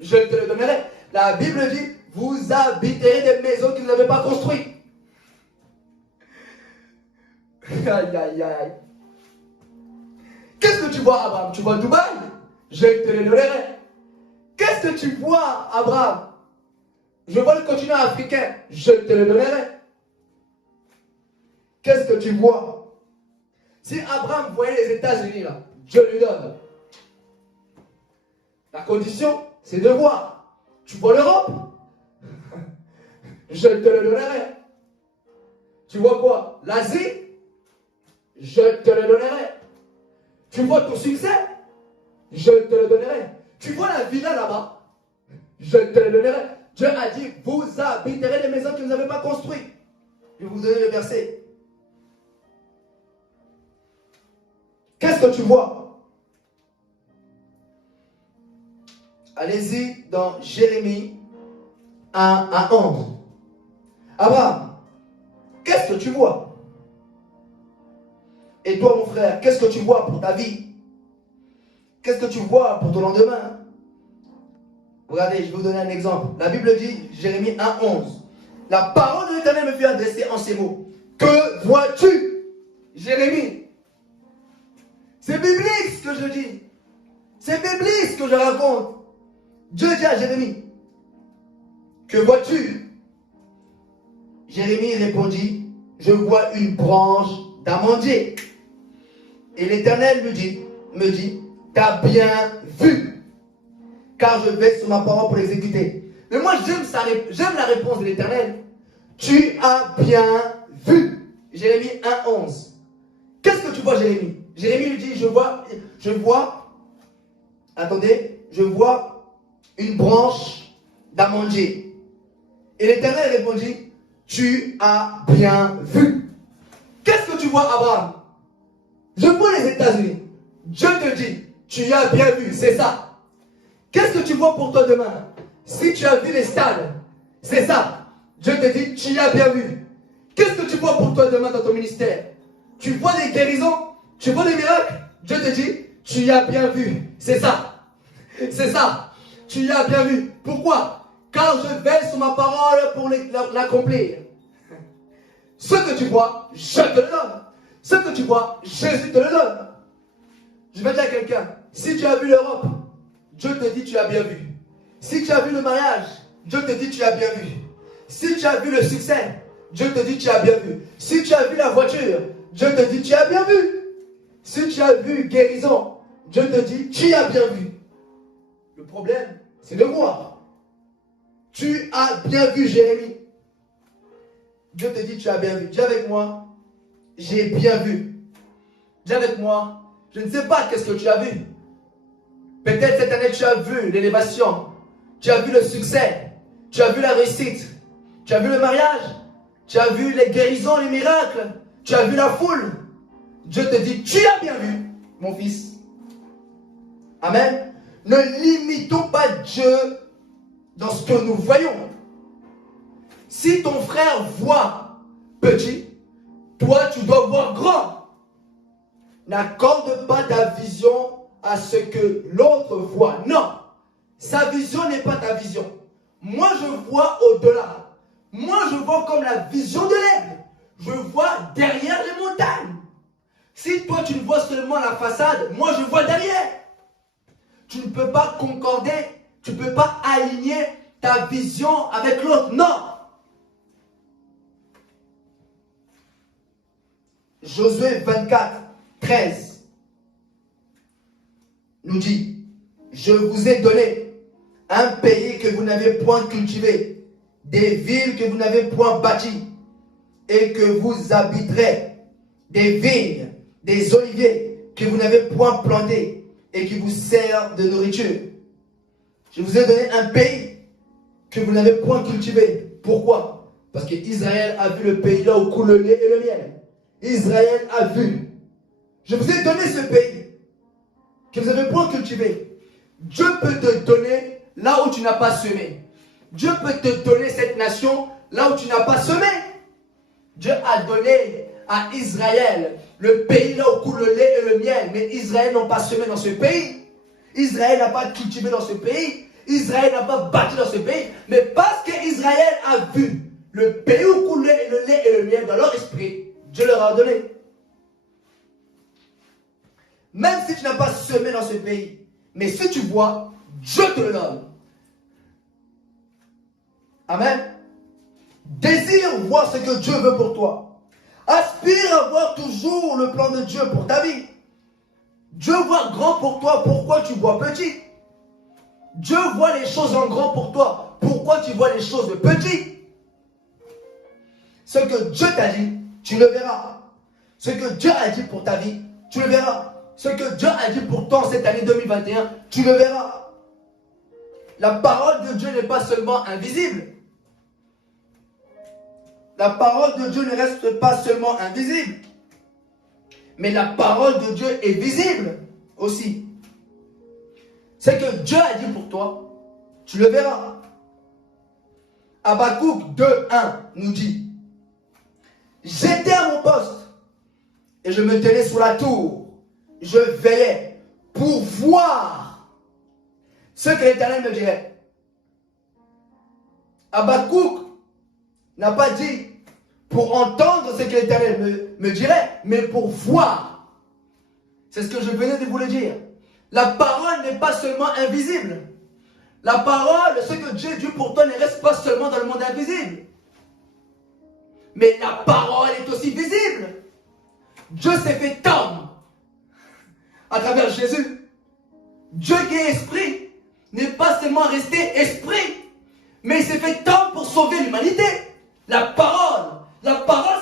je te le donnerai. La Bible dit, vous habiterez des maisons que vous n'avez pas construites. Aïe, aïe, aïe. Qu'est-ce que tu vois, Abraham? Tu vois Dubaï? Je te le donnerai. Qu'est-ce que tu vois, Abraham? Je vois le continent africain. Je te le donnerai. Qu'est-ce que tu vois? Si Abraham voyait les États-Unis, là, je lui donne. La condition, c'est de voir. Tu vois l'Europe? Je te le donnerai. Tu vois quoi? L'Asie? Je te le donnerai. Tu vois ton succès? Je te le donnerai. Tu vois la villa là-bas? Je te le donnerai. Dieu a dit, vous habiterez des maisons que vous n'avez pas construites. Je vais vous donner le verset. Qu'est-ce que tu vois? Allez-y dans Jérémie 1 à 11. Abraham, qu'est-ce que tu vois? Et toi, mon frère, qu'est-ce que tu vois pour ta vie? Qu'est-ce que tu vois pour ton lendemain? Regardez, je vais vous donner un exemple. La Bible dit, Jérémie 1, 11. La parole de l'Éternel me fut adressée en ces mots. Que vois-tu, Jérémie? C'est biblique ce que je dis. C'est biblique ce que je raconte. Dieu dit à Jérémie, que vois-tu? Jérémie répondit, je vois une branche d'amandier. Et l'Éternel me dit, t'as bien vu, car je vais sur ma parole pour l'exécuter. Mais moi j'aime la réponse de l'Éternel. Tu as bien vu. Jérémie 1, 11. Qu'est-ce que tu vois, Jérémie? Jérémie lui dit, je vois une branche d'amandier. Et l'Éternel répondit, tu as bien vu. Qu'est-ce que tu vois, Abraham? Je vois les États-Unis. Dieu te dit, tu as bien vu, c'est ça. Qu'est-ce que tu vois pour toi demain? Si tu as vu les stades, c'est ça. Dieu te dit, tu as bien vu. Qu'est-ce que tu vois pour toi demain dans ton ministère? Tu vois des guérisons? Tu vois des miracles? Dieu te dit, tu as bien vu. C'est ça. C'est ça. Tu as bien vu. Pourquoi? Car je veille sur ma parole pour l'accomplir. Ce que tu vois, je te le donne. Ce que tu vois, Jésus te le donne. Je vais dire à quelqu'un, si tu as vu l'Europe, Dieu te dit, tu as bien vu. Si tu as vu le mariage, Dieu te dit, tu as bien vu. Si tu as vu le succès, Dieu te dit, tu as bien vu. Si tu as vu la voiture, Dieu te dit, tu as bien vu. Si tu as vu guérison, Dieu te dit, tu as bien vu. Le problème, c'est de voir. Tu as bien vu, Jérémie. Dieu te dit, tu as bien vu. Dis avec moi, j'ai bien vu. Dis avec moi, je ne sais pas qu'est-ce que tu as vu. Peut-être cette année, tu as vu l'élévation. Tu as vu le succès. Tu as vu la réussite. Tu as vu le mariage. Tu as vu les guérisons, les miracles. Tu as vu la foule. Dieu te dit, tu as bien vu, mon fils. Amen. Ne limitons pas Dieu dans ce que nous voyons. Si ton frère voit petit, toi tu dois voir grand. N'accorde pas ta vision à ce que l'autre voit. Non, sa vision n'est pas ta vision. Moi je vois au-delà. Moi je vois comme la vision de l'aigle. Je vois derrière les montagnes. Si toi tu ne vois seulement la façade, moi je vois derrière. Tu ne peux pas concorder, tu ne peux pas aligner ta vision avec l'autre. Non. Josué 24, 13 nous dit, je vous ai donné un pays que vous n'avez point cultivé, des villes que vous n'avez point bâties, et que vous habiterez, des vignes, des oliviers que vous n'avez point plantés, et qui vous servent de nourriture. Je vous ai donné un pays que vous n'avez point cultivé. Pourquoi? Parce qu'Israël a vu le pays là où coule le lait et le miel. Israël a vu. Je vous ai donné ce pays que vous n'avez point cultivé. Dieu peut te donner là où tu n'as pas semé. Dieu peut te donner cette nation là où tu n'as pas semé. Dieu a donné à Israël le pays là où coule le lait et le miel. Mais Israël n'a pas semé dans ce pays. Israël n'a pas cultivé dans ce pays. Israël n'a pas bâti dans ce pays. Mais parce qu'Israël a vu le pays où coule le lait et le miel dans leur esprit, Dieu leur a donné. Même si tu n'as pas semé dans ce pays, mais si tu vois, Dieu te le donne. Amen. Désire voir ce que Dieu veut pour toi. Aspire à voir toujours le plan de Dieu pour ta vie. Dieu voit grand pour toi, pourquoi tu vois petit? Dieu voit les choses en grand pour toi, pourquoi tu vois les choses de petit? Ce que Dieu t'a dit, tu le verras. Ce que Dieu a dit pour ta vie, tu le verras. Ce que Dieu a dit pour toi en cette année 2021, tu le verras. La parole de Dieu n'est pas seulement invisible. La parole de Dieu ne reste pas seulement invisible. Mais la parole de Dieu est visible aussi. Ce que Dieu a dit pour toi, tu le verras. Habakkuk 2:1 nous dit: j'étais à mon poste et je me tenais sous la tour. Je veillais pour voir ce que l'Éternel me dirait. Habakkuk n'a pas dit pour entendre ce que l'Éternel me dirait, mais pour voir. C'est ce que je venais de vous le dire. La parole n'est pas seulement invisible. La parole, ce que Dieu dit pour toi, ne reste pas seulement dans le monde invisible. Mais la parole est aussi visible. Dieu s'est fait homme à travers Jésus. Dieu qui est esprit n'est pas seulement resté esprit, mais il s'est fait homme pour sauver l'humanité. La parole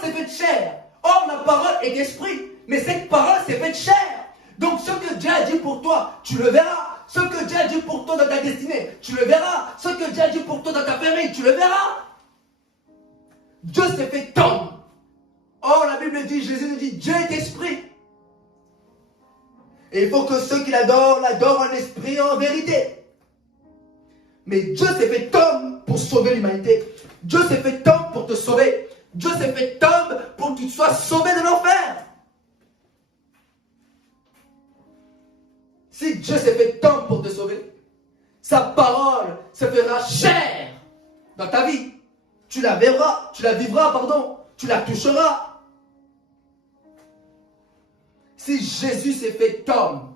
s'est faite chair. Or, la parole est esprit, mais cette parole s'est faite chair. Donc, ce que Dieu a dit pour toi, tu le verras. Ce que Dieu a dit pour toi dans ta destinée, tu le verras. Ce que Dieu a dit pour toi dans ta famille, tu le verras. Dieu s'est fait homme. Or, la Bible dit, Jésus nous dit, Dieu est esprit. Et il faut que ceux qui l'adorent en esprit et en vérité. Mais Dieu s'est fait homme pour sauver l'humanité. Dieu s'est fait homme pour te sauver. Dieu s'est fait homme pour que tu sois sauvé de l'enfer. Si Dieu s'est fait homme pour te sauver, sa parole se fera chair dans ta vie. Tu la verras, tu la vivras, tu la toucheras. Si Jésus s'est fait homme,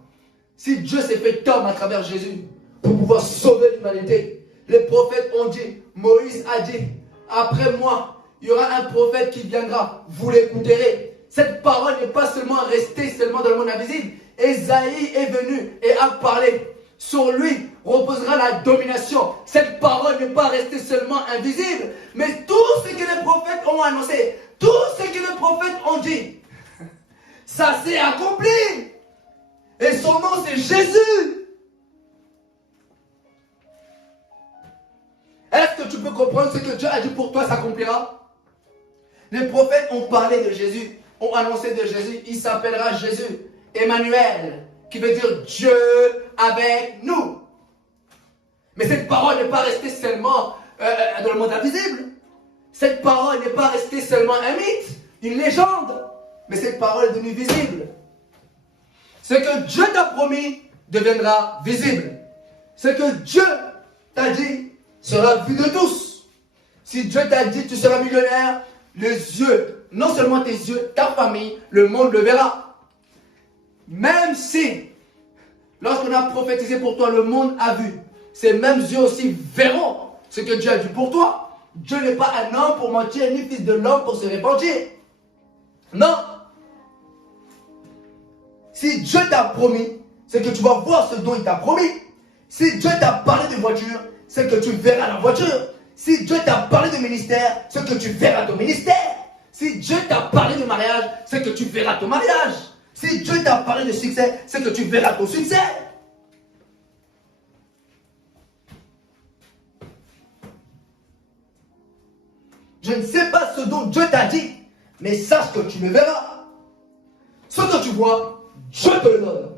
si Dieu s'est fait homme à travers Jésus pour pouvoir sauver l'humanité, les prophètes ont dit, Moïse a dit, après moi, il y aura un prophète qui viendra, vous l'écouterez. Cette parole n'est pas seulement restée seulement dans le monde invisible. Ésaïe est venu et a parlé. Sur lui reposera la domination. Cette parole n'est pas restée seulement invisible, mais tout ce que les prophètes ont annoncé, tout ce que les prophètes ont dit, ça s'est accompli. Et son nom, c'est Jésus. Est-ce que tu peux comprendre ce que Dieu a dit pour toi s'accomplira? Les prophètes ont parlé de Jésus, ont annoncé de Jésus. Il s'appellera Jésus, Emmanuel, qui veut dire Dieu avec nous. Mais cette parole n'est pas restée seulement dans le monde invisible. Cette parole n'est pas restée seulement un mythe, une légende. Mais cette parole est devenue visible. Ce que Dieu t'a promis deviendra visible. Ce que Dieu t'a dit sera vu de tous. Si Dieu t'a dit tu seras millionnaire, les yeux, non seulement tes yeux, ta famille, le monde le verra. Même si, lorsqu'on a prophétisé pour toi, le monde a vu, ces mêmes yeux aussi verront ce que Dieu a dit pour toi. Dieu n'est pas un homme pour mentir, ni fils de l'homme pour se repentir. Non. Si Dieu t'a promis, c'est que tu vas voir ce dont il t'a promis. Si Dieu t'a parlé de voiture, c'est que tu verras la voiture. Si Dieu t'a parlé de ministère, c'est que tu verras ton ministère. Si Dieu t'a parlé de mariage, c'est que tu verras ton mariage. Si Dieu t'a parlé de succès, c'est que tu verras ton succès. Je ne sais pas ce dont Dieu t'a dit, mais sache que tu me verras. Ce que tu vois, Dieu te le donne.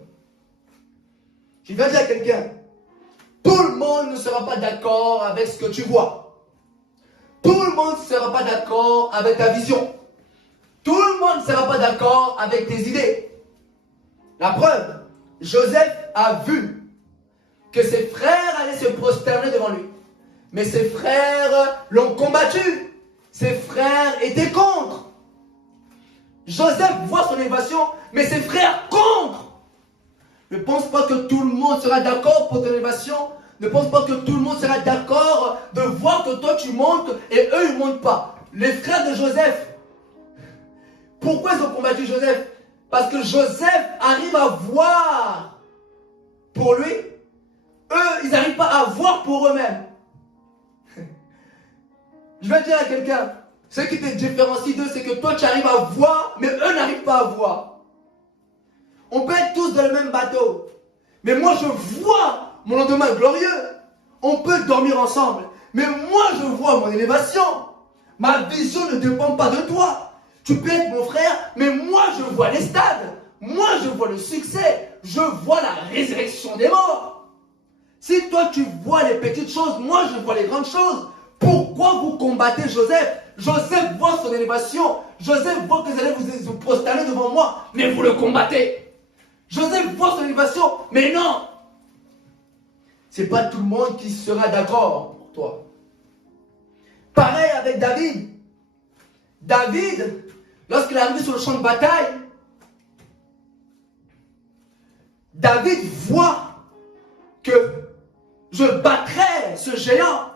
Je viens dire à quelqu'un, tout le monde ne sera pas d'accord avec ce que tu vois. Tout le monde ne sera pas d'accord avec ta vision. Tout le monde ne sera pas d'accord avec tes idées. La preuve, Joseph a vu que ses frères allaient se prosterner devant lui. Mais ses frères l'ont combattu. Ses frères étaient contre. Joseph voit son élévation, mais ses frères contre. Ne pense pas que tout le monde sera d'accord pour ton élévation. Ne pense pas que tout le monde sera d'accord de voir que toi tu montes et eux ils ne montent pas. Les frères de Joseph, pourquoi ils ont combattu Joseph? Parce que Joseph arrive à voir pour lui. Eux, ils n'arrivent pas à voir pour eux-mêmes. Je vais dire à quelqu'un, ce qui te différencie d'eux, c'est que toi tu arrives à voir, mais eux n'arrivent pas à voir. On peut être tous dans le même bateau. Mais moi je vois mon lendemain glorieux. On peut dormir ensemble. Mais moi je vois mon élévation. Ma vision ne dépend pas de toi. Tu peux être mon frère, mais moi je vois les stades. Moi je vois le succès. Je vois la résurrection des morts. Si toi tu vois les petites choses, moi je vois les grandes choses. Pourquoi vous combattez Joseph? Joseph voit son élévation. Joseph voit que vous allez vous prosterner devant moi, mais vous le combattez. Joseph voit son élévation, mais non. C'est pas tout le monde qui sera d'accord pour toi. Pareil avec David. David, lorsqu'il est arrivé sur le champ de bataille, David voit que je battrai ce géant.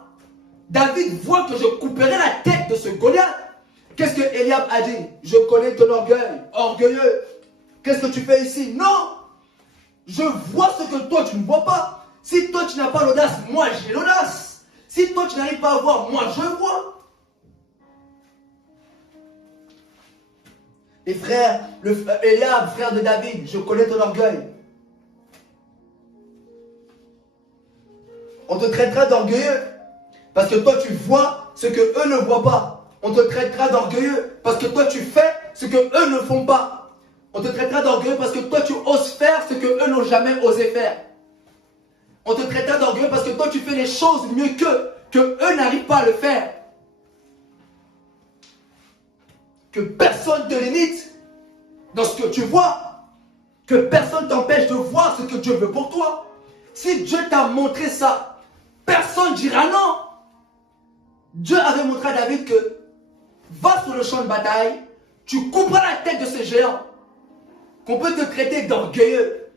David voit que je couperai la tête de ce Goliath. Qu'est-ce que Eliab a dit? Je connais ton orgueil, orgueilleux. Qu'est-ce que tu fais ici? Non! Je vois ce que toi tu ne vois pas. Si toi tu n'as pas l'audace, moi j'ai l'audace. Si toi tu n'arrives pas à voir, moi je vois. Les frères, Eliab, frère de David, je connais ton orgueil. On te traitera d'orgueilleux parce que toi tu vois ce que eux ne voient pas. On te traitera d'orgueilleux parce que toi tu fais ce que eux ne font pas. On te traitera d'orgueilleux parce que toi tu oses faire ce que eux n'ont jamais osé faire. On te traitera d'orgueilleux parce que toi tu fais les choses mieux qu'eux, que eux n'arrivent pas à le faire. Que personne te limite dans ce que tu vois. Que personne t'empêche de voir ce que Dieu veut pour toi. Si Dieu t'a montré ça, personne ne dira non. Dieu avait montré à David que va sur le champ de bataille, tu couperas la tête de ce géant. Qu'on peut te traiter d'orgueilleux.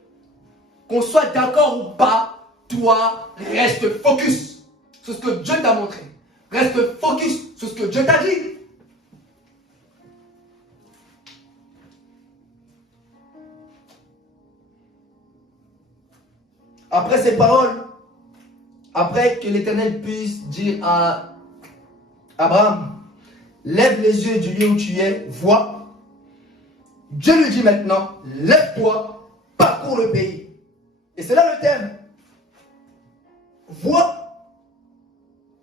Qu'on soit d'accord ou pas, toi, reste focus sur ce que Dieu t'a montré. Reste focus sur ce que Dieu t'a dit. Après ces paroles, après que l'Éternel puisse dire à Abraham, lève les yeux du lieu où tu es, vois. Dieu lui dit maintenant, lève-toi, parcours le pays. Et c'est là le thème. Vois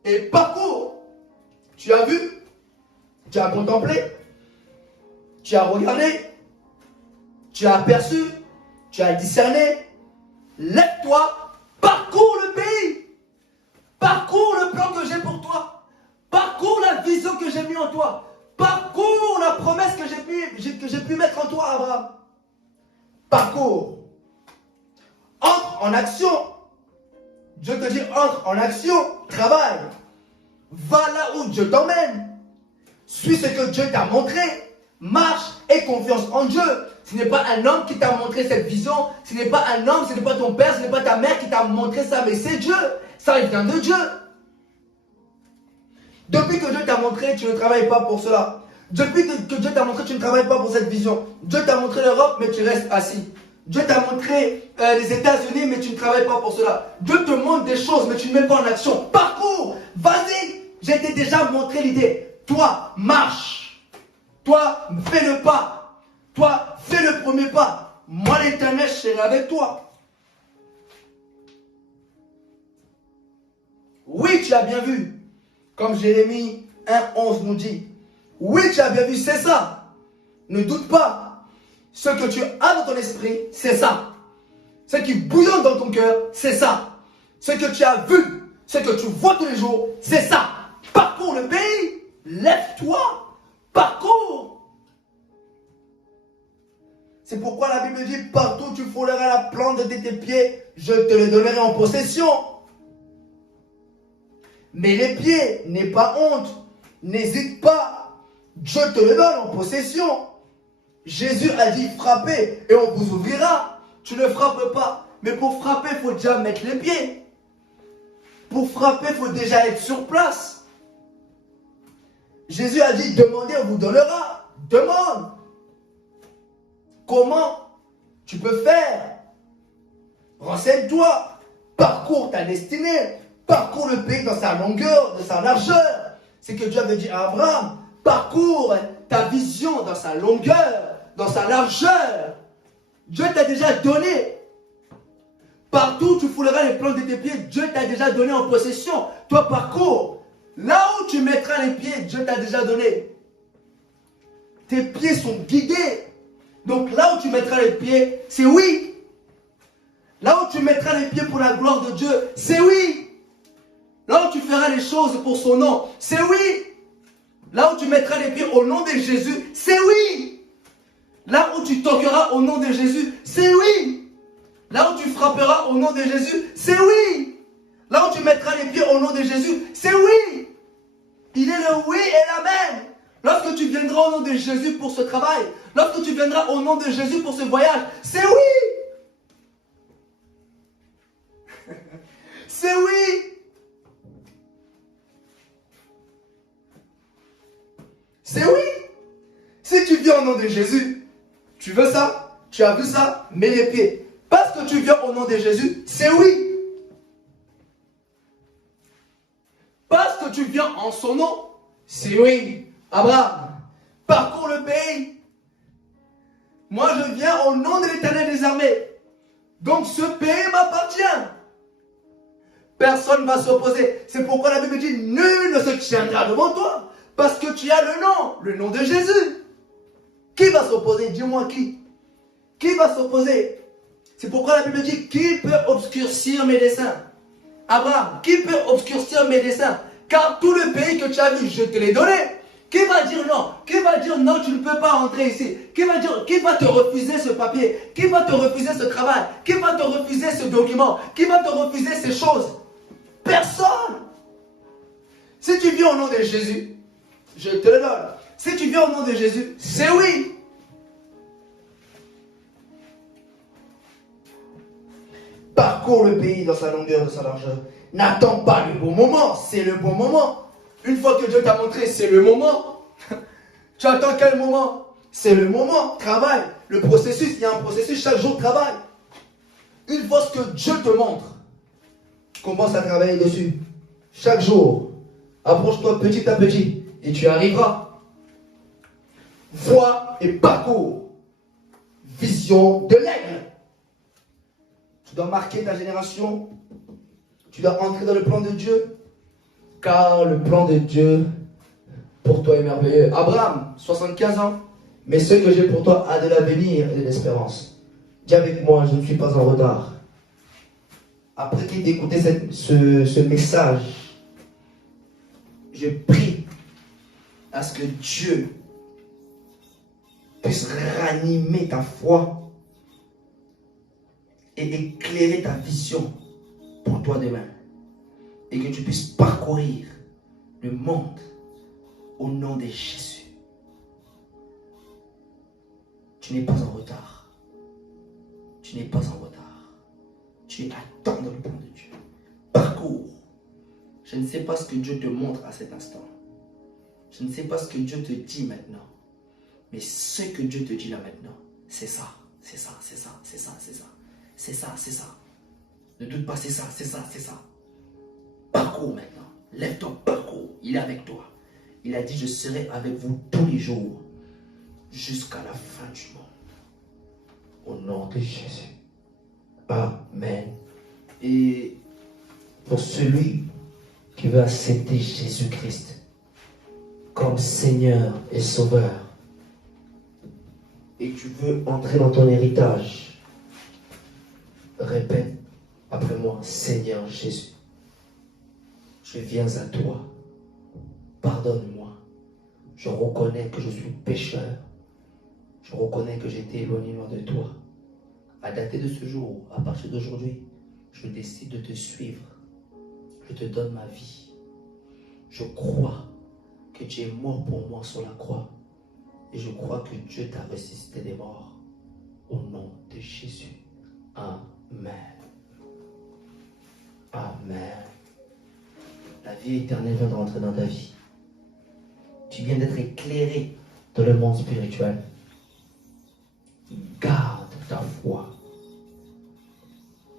et parcours. Tu as vu, tu as contemplé, tu as regardé, tu as aperçu, tu as discerné. Lève-toi, parcours le pays. Parcours le plan que j'ai pour toi. Parcours la vision que j'ai mis en toi. Parcours la promesse que j'ai pu mettre en toi, Abraham. Parcours. Entre en action. Dieu te dit, entre en action, travaille. Va là où Dieu t'emmène. Suis ce que Dieu t'a montré. Marche et confiance en Dieu. Ce n'est pas un homme qui t'a montré cette vision. Ce n'est pas un homme, ce n'est pas ton père, ce n'est pas ta mère qui t'a montré ça, mais c'est Dieu. Ça, il vient de Dieu. Depuis que Dieu t'a montré, tu ne travailles pas pour cela. Depuis que Dieu t'a montré, tu ne travailles pas pour cette vision. Dieu t'a montré l'Europe, mais tu restes assis. Dieu t'a montré les États-Unis, mais tu ne travailles pas pour cela. Dieu te montre des choses, mais tu ne mets pas en action. Parcours, vas-y. J'ai déjà montré l'idée. Toi, marche. Toi, fais le pas. Toi, fais le premier pas. Moi, l'Éternel, je serai avec toi. Oui, tu as bien vu. Comme Jérémie 1:11 nous dit, oui, tu as bien vu, c'est ça. Ne doute pas. Ce que tu as dans ton esprit, c'est ça. Ce qui bouillonne dans ton cœur, c'est ça. Ce que tu as vu, ce que tu vois tous les jours, c'est ça. Parcours le pays, lève-toi, parcours. C'est pourquoi la Bible dit, partout tu fouleras la plante de tes pieds, je te le donnerai en possession. Mais les pieds, n'aie pas honte, n'hésite pas, je te le donne en possession. Jésus a dit, frappez et on vous ouvrira. Tu ne frappes pas, mais pour frapper, il faut déjà mettre les pieds. Pour frapper, il faut déjà être sur place. Jésus a dit, demandez, on vous donnera. Demande. Comment tu peux faire? Renseigne-toi. Parcours ta destinée. Parcours le pays dans sa longueur, de sa largeur. C'est que Dieu avait dit à Abraham. Parcours ta vision dans sa longueur, dans sa largeur. Dieu t'a déjà donné. Partout où tu fouleras les plantes de tes pieds, Dieu t'a déjà donné en possession. Toi, parcours. Là où tu mettras les pieds, Dieu t'a déjà donné. Tes pieds sont guidés. Donc là où tu mettras les pieds, c'est oui. Là où tu mettras les pieds pour la gloire de Dieu, c'est oui. Là où tu feras les choses pour son nom, c'est oui. Là où tu mettras les pieds au nom de Jésus, c'est oui. Là où tu toqueras au nom de Jésus, c'est oui. Là où tu frapperas au nom de Jésus, c'est oui. Là où tu mettras les pieds au nom de Jésus, c'est oui. Il est le oui et l'amen. Lorsque tu viendras au nom de Jésus pour ce travail, lorsque tu viendras au nom de Jésus pour ce voyage, c'est oui. C'est oui. C'est oui. Si tu viens au nom de Jésus, tu veux ça, tu as vu ça, mets les pieds. Parce que tu viens au nom de Jésus, c'est oui. Parce que tu viens en son nom, c'est oui. Abraham, parcours le pays. Moi je viens au nom de l'Éternel des armées. Donc ce pays m'appartient. Personne ne va s'opposer. C'est pourquoi la Bible dit, nul ne se tiendra devant toi. Parce que tu as le nom de Jésus. Qui va s'opposer? Dis-moi qui. Qui va s'opposer? C'est pourquoi la Bible dit, qui peut obscurcir mes desseins? Abraham, qui peut obscurcir mes desseins? Car tout le pays que tu as vu, je te l'ai donné. Qui va dire non? Qui va dire non, tu ne peux pas rentrer ici? Qui va te refuser ce papier? Qui va te refuser ce travail? Qui va te refuser ce document? Qui va te refuser ces choses? Personne. Si tu viens au nom de Jésus, je te le donne. Si tu viens au nom de Jésus, c'est oui. Parcours le pays dans sa longueur, dans sa largeur. N'attends pas le bon moment, c'est le bon moment. Une fois que Dieu t'a montré, c'est le moment. Tu attends quel moment? C'est le moment. Travaille. Le processus, il y a un processus, chaque jour travaille. Une fois que Dieu te montre, commence à travailler dessus. Chaque jour, approche-toi petit à petit et tu arriveras. Voie et parcours. Vision de l'aigle. Tu dois marquer ta génération. Tu dois entrer dans le plan de Dieu. Car le plan de Dieu pour toi est merveilleux. Abraham, 75 ans. Mais ce que j'ai pour toi a de l'avenir et de l'espérance. Dis avec moi, je ne suis pas en retard. Après qu'il ait écouté ce message, je prie à ce que Dieu puisse ranimer ta foi et éclairer ta vision pour toi demain. Et que tu puisses parcourir le monde au nom de Jésus. Tu n'es pas en retard. Tu n'es pas en retard. Tu es à temps dans le plan de Dieu. Parcours. Je ne sais pas ce que Dieu te montre à cet instant. Je ne sais pas ce que Dieu te dit maintenant. Mais ce que Dieu te dit là maintenant, c'est ça, c'est ça, c'est ça, c'est ça, c'est ça. C'est ça, c'est ça. Ne doute pas, c'est ça, c'est ça, c'est ça. Parcours maintenant. Lève ton parcours. Il est avec toi. Il a dit, je serai avec vous tous les jours jusqu'à la fin du monde. Au nom de Jésus. Amen. Et pour celui qui veut accepter Jésus-Christ comme Seigneur et Sauveur, et tu veux entrer dans ton héritage, répète après moi, Seigneur Jésus, je viens à toi, pardonne-moi, je reconnais que je suis pécheur, je reconnais que j'ai été éloigné loin de toi. À dater de ce jour, à partir d'aujourd'hui, je décide de te suivre. Je te donne ma vie. Je crois que tu es mort pour moi sur la croix. Et je crois que Dieu t'a ressuscité des morts. Au nom de Jésus. Amen. Amen. La vie éternelle vient de rentrer dans ta vie. Tu viens d'être éclairé dans le monde spirituel. Garde ta foi.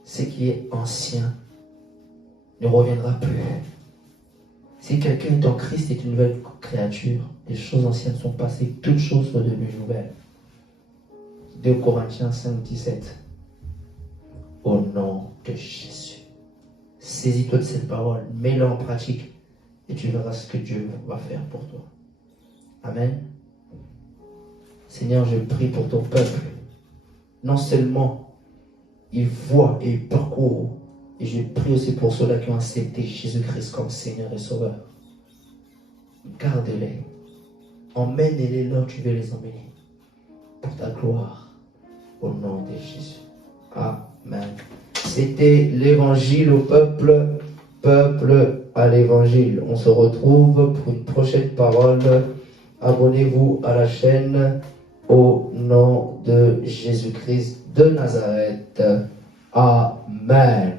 Ce qui est ancien ne reviendra plus. Si quelqu'un est en Christ, est une nouvelle créature, les choses anciennes sont passées, toutes choses sont devenues nouvelles. 2 Corinthiens 5, 17. Au nom de Jésus. Saisis-toi de cette parole, mets-la en pratique et tu verras ce que Dieu va faire pour toi. Amen. Seigneur, je prie pour ton peuple. Non seulement ils voient et ils parcourent, et je prie aussi pour ceux-là qui ont accepté Jésus-Christ comme Seigneur et Sauveur. Garde-les. Emmène-les là où tu veux les emmener. Pour ta gloire. Au nom de Jésus. Amen. C'était l'évangile au peuple. Peuple à l'évangile. On se retrouve pour une prochaine parole. Abonnez-vous à la chaîne au nom de Jésus-Christ de Nazareth. Amen.